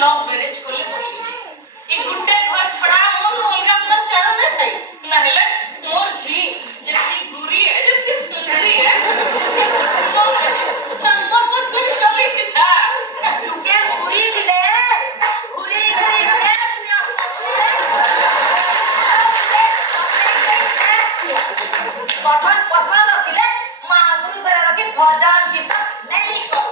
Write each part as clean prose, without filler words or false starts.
love marriage करले ई गुड्डे घर छड़ा मन अलगा दुना चारा दे थाई ना हेले मोर झी जेती गुरी है जेती सुंदरी है संपर्क तुम चली था लुके गुरी दिले गुरी गुरी पठन पसंद थिले महागुरु करे रखी भजन गीता नहीं को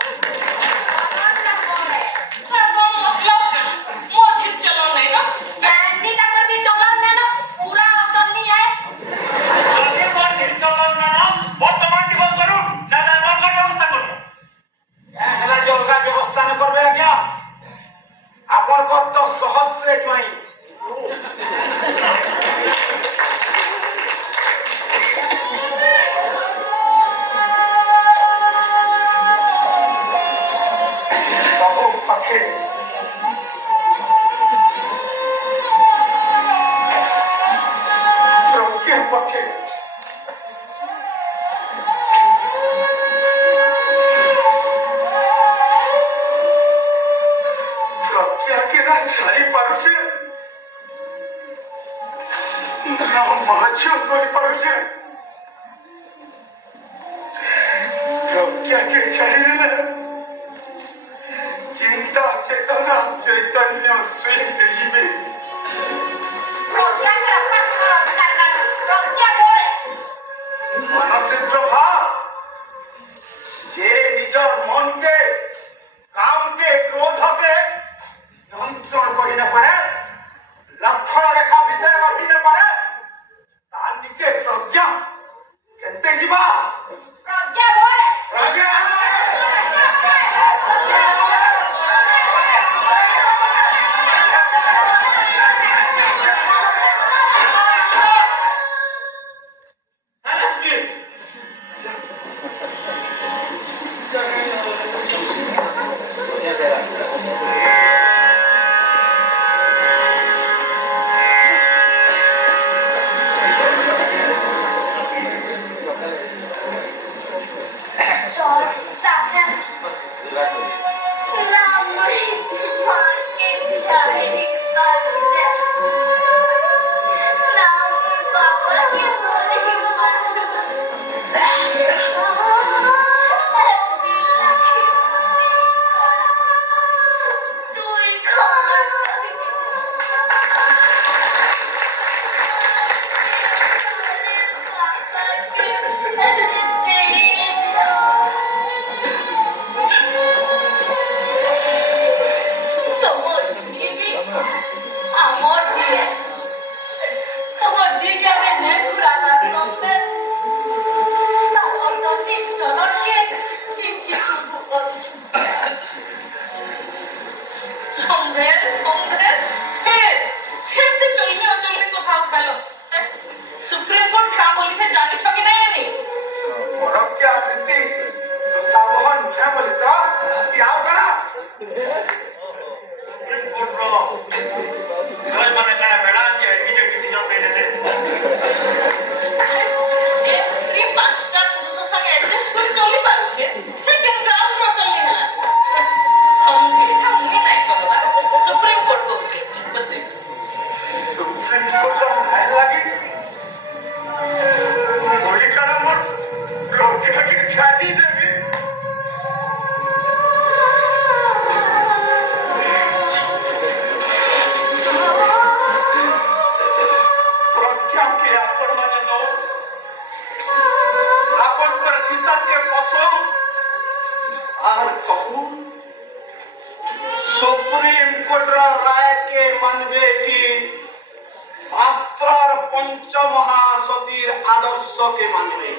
चिंता चेतना चैतन्य स्वीट जीवी मानसिक प्रभाव जे निजर मन के काम के क्रोध के नियंत्रण करि न पारे लक्षण रेखा भीतर रहि न पारे तार निके प्रज्ञा केते जीवा प्रज्ञा बोले प्रज्ञा सुप्रीम कोर्ट राय के मानवे की शास्त्र पंच महासतीर आदर्श के मानवे